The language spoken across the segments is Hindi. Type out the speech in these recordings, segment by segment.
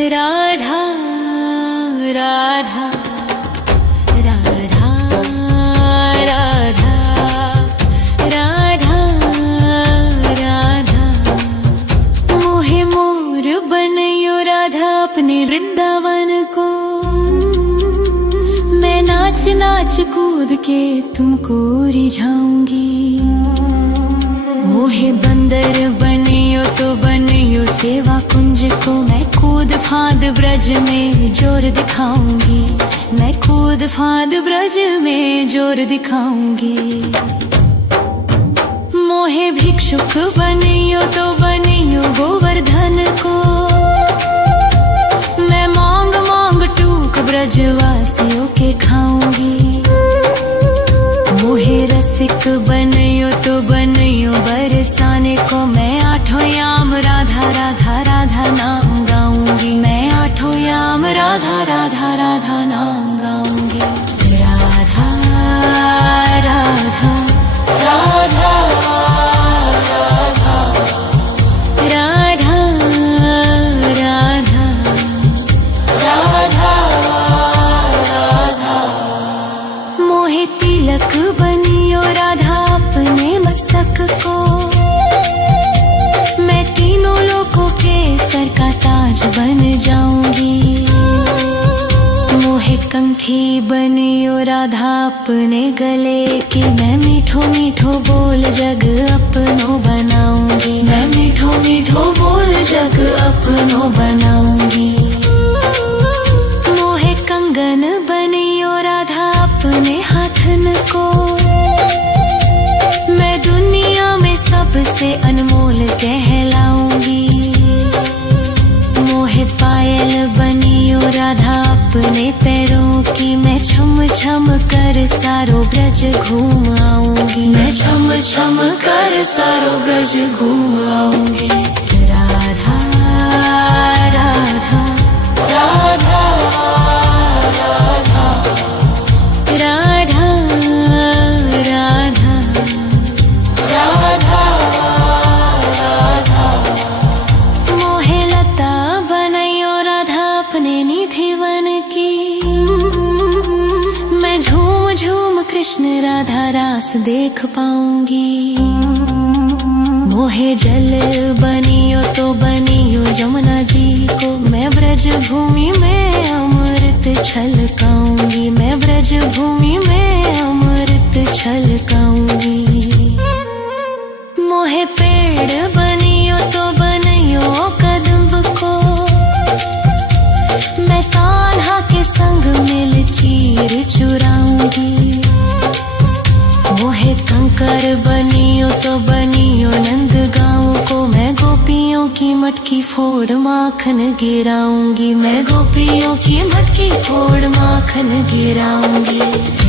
राधा राधा राधा राधा राधा राधा मोहे मोर बनयो राधा अपने वृंदावन को। मैं नाच नाच कूद के तुमको रिझाऊंगी। मोहे बंदर बनियो तो बनियो सेवा कुंज को। मैं कूद फांद ब्रज में जोर दिखाऊंगी। मैं कूद फांद ब्रज में जोर दिखाऊंगी। मोहे भिक्षुक बनियो तो बनियो गोवर्धन को। मैं मांग मांग टूक ब्रजवासियों के खाऊंगी। मोहे रसिक बनियो तो बनियो बरसाने को। मैं आठों याम राधा राधा राधा नाम गाऊंगी। मैं आठों याम राधा राधा राधा नाम गाऊंगी। राधा राधा राधा राधा राधा राधा राधा। मोहे तिलक बनियो राधा अपने मस्तक को। मैं तीनों लोगों के सर का ताज बन जाऊंगी। मोहे कंठी बनियो राधा अपने गले की। मैं मीठो मीठो बोल जग अपनो बनाऊंगी। मैं मीठो मीठो बोल जग अपनो बनाऊंगी। मोहे कंगन बनियो राधा अपने हाथन को। मैं दुनिया में सबसे अनमोल कहलाऊंगी। मोहे पायल बनियो राधा अपने पैरों की। मैं छम छम कर सारो ब्रज घूम आऊंगी। मैं छम छम कर सारो ब्रज घूम आऊंगी। राधा राधा राधा राधा राधा राधा राधा राधा। मोहे लता बनयो राधा अपने निधि वन की। मैं झूम झूम कृष्ण राधा रास देख पाऊंगी। मोहे जल बनियो तो बनियो जमुना जी को। मैं ब्रज भूमि में अमृत छलकाऊंगी। मैं ब्रज भूमि में अमृत छलकाऊंगी। मोहे पेड़ बनियो तो बनियो कदम्ब को। मैं कान्हा के संग मिल चीर चुराऊंगी। मोहे कंकर बनियो तो बनियो नंद गाँव को। मैं गोपियों की मटकी फोड़ माखन गिराऊंगी। मैं गोपियों की मटकी फोड़ माखन गिराऊंगी।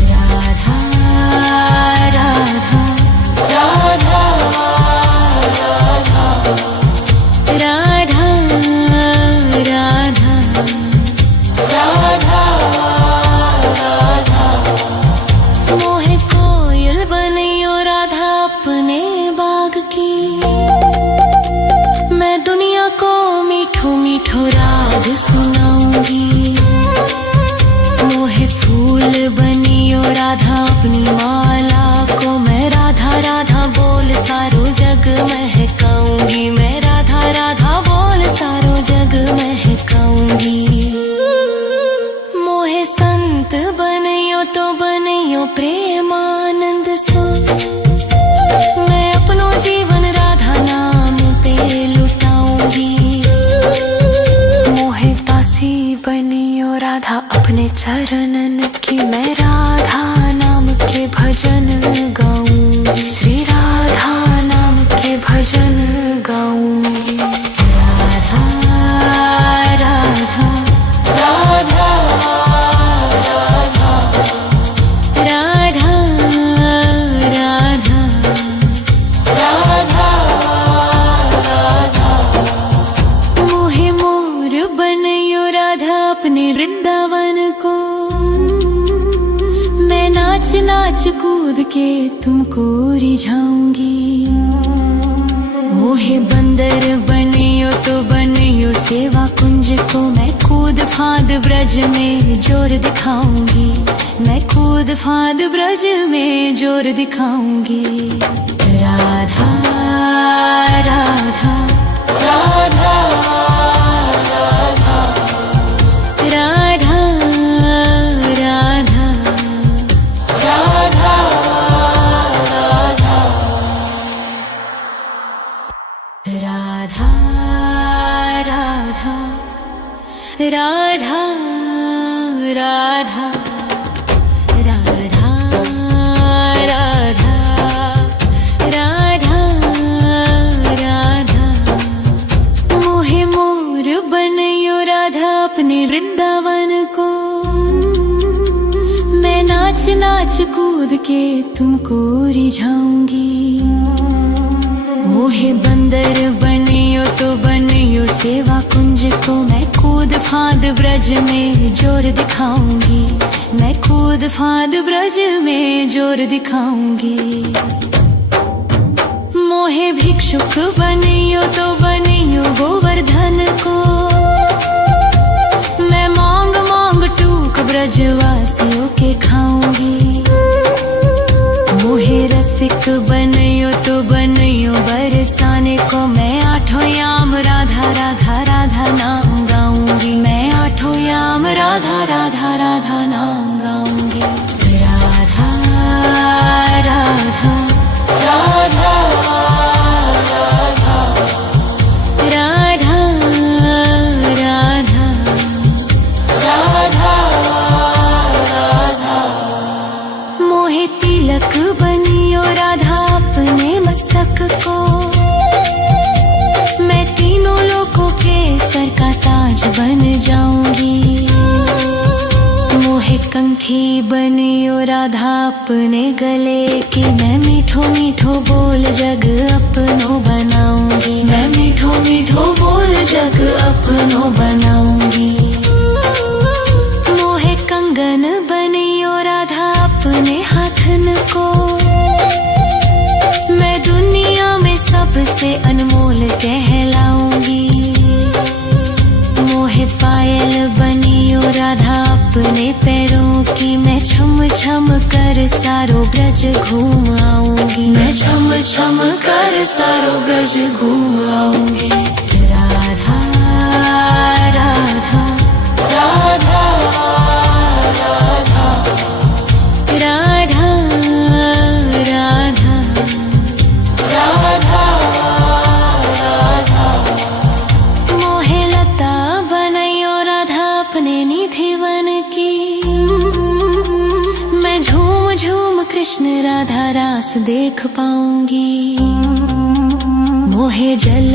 राधा राधा राधा राधा राधा राधा राधा राधा। मोहे कोयल बनियो राधा अपने बाग की। मैं दुनिया को मीठो मीठो राग सुनाऊंगी। मोहे फूल बनियो राधा अपनी माला को। मैं राधा राधा बोल सारो जग महकाऊंगी। मैं राधा राधा बोल सारो जग महकाऊंगी। मोहे संत बनियो तो बनियो प्रेमानंद सो। मैं अपनो जीवन राधा नाम पे लुटाऊंगी। मोहे दासी बनियो राधा अपने चरणन की। मैं राधा नाम के भजन गाऊंगी। श्री राधा नाम के भजन गाऊंगी। राधा राधा राधा राधा राधा राधा राधा राधा। मोहे मोर बनयो राधा अपने वृंदावन को। मैं नाच नाच कूद के तुमको रिझाऊंगी। मोहे बंदर बनियो तो बनियो सेवा कुंज को। मैं फांद ब्रज में जोर दिखाऊंगी, मैं कूद फांद ब्रज में जोर दिखाऊंगी। राधा राधा राधा राधा राधा राधा राधा राधा राधा राधा राधा राधा राधा राधा राधा मोहे मोर बनयो राधा अपने वृंदावन को, मैं नाच नाच कूद के तुमको रिझाऊंगी। मोहे बंदर बनियो तो बनियो सेवा कुंज को, मैं कूद फांद ब्रज में जोर दिखाऊंगी, मैं कूद फांद ब्रज में जोर दिखाऊंगी। मोहे भिक्षुक बनियो तो बनियो गोवर्धन को, मैं मांग मांग टूक ब्रजवासियों के खाऊंगी। मोहे रसिक बनियो तो बनियो बरसाने को, मैं आठों याम राधा राधा राधा नाम गाऊंगी, मैं आठों याम राधा राधा राधा नाम गाऊंगी। राधा राधा राधा राधा राधा राधा राधा मोहे तिलक बनियो राधा अपने मस्तक को, मैं तीनों लोगों के सर का ताज बन जाऊंगी। मोहे कंठी बनियो राधा अपने गले की, मैं मीठो मीठो बोल जग अपनो बनाऊंगी, मैं मीठो मीठो बोल जग अपनो बनाऊंगी। मोहे कंगन बनियो राधा अपने हाथन को, मैं दुनिया में सबसे अनमोल कहलाऊंगी। मोहे पायल बनियो राधा अपने पैरों की, मैं छम छम कर सारो ब्रज घूम आऊंगी, मैं छम छम कर सारो ब्रज घूम आऊंगी। राधा राधा राधा राधा राधा राधा राधा राधा मोहे लता बनयो राधा अपने निधि वन की, मैं झूम झूम कृष्ण राधा रास देख पाऊंगी। मोहे जल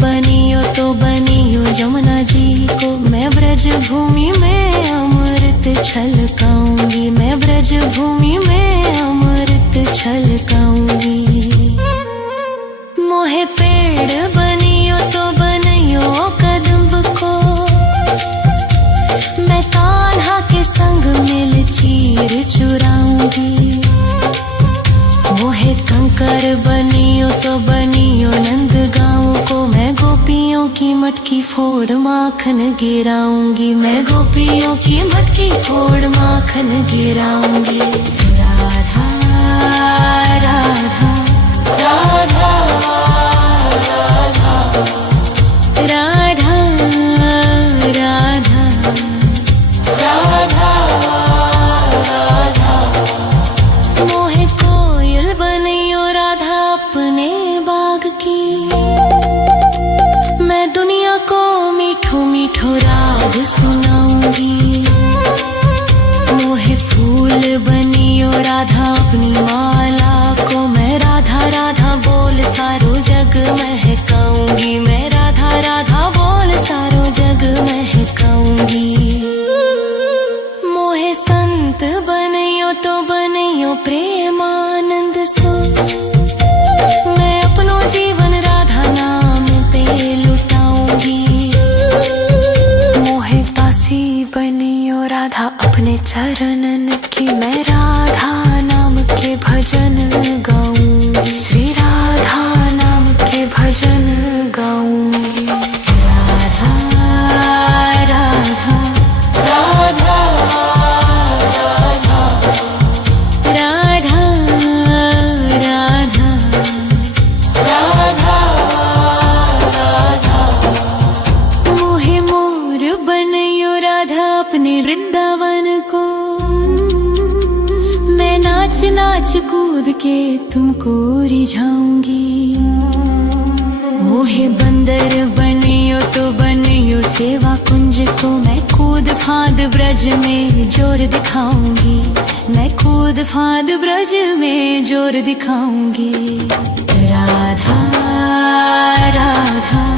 बनियो तो बनियो जमुना जी को, मैं ब्रज भूमि में अमृत छलकाऊंगी, मैं ब्रज भूमि में अमृत छलकाऊंगी। मोहे पेड़ बनियो तो बनियो कदम्ब को, मैं कान्हा के संग मिल चीर चुराऊंगी। मोहे कंकर बनियो तो बनियो नंद गाँव को, मैं गोपियों की मटकी फोड़ माखन गिराऊंगी, मैं गोपियों की मटकी फोड़ माखन गिराऊंगी। राधा राधा राधा राधा राधा राधा राधा राधा मोहे कोयल बनियो राधा अपने बाग की, मैं दुनिया को मीठो मीठो राग सुनाऊंगी। मोहे फूल बनियो राधा अपनी माला को, मैं राधा राधा बोल सारो जग महकाऊंगी, मैं राधा राधा बोल सारो जग महकाऊंगी। मोहे संत बनियो तो बनियो प्रेमानंद सो, मैं अपनो जीवन राधा नाम पे लुटाऊंगी। मोहे दासी बनियो राधा अपने चरणन की, मैं राधा नाम के भजन गाऊंगी, श्री राधा नाम के भजन गाऊंगी। राधा राधा के तुमको रिझाऊंगी। मोहे बंदर बनियो तो बनियो सेवा कुंज को, मैं कूद फाद ब्रज में जोर दिखाऊंगी। मैं कूद फाद ब्रज में जोर दिखाऊंगी। राधा राधा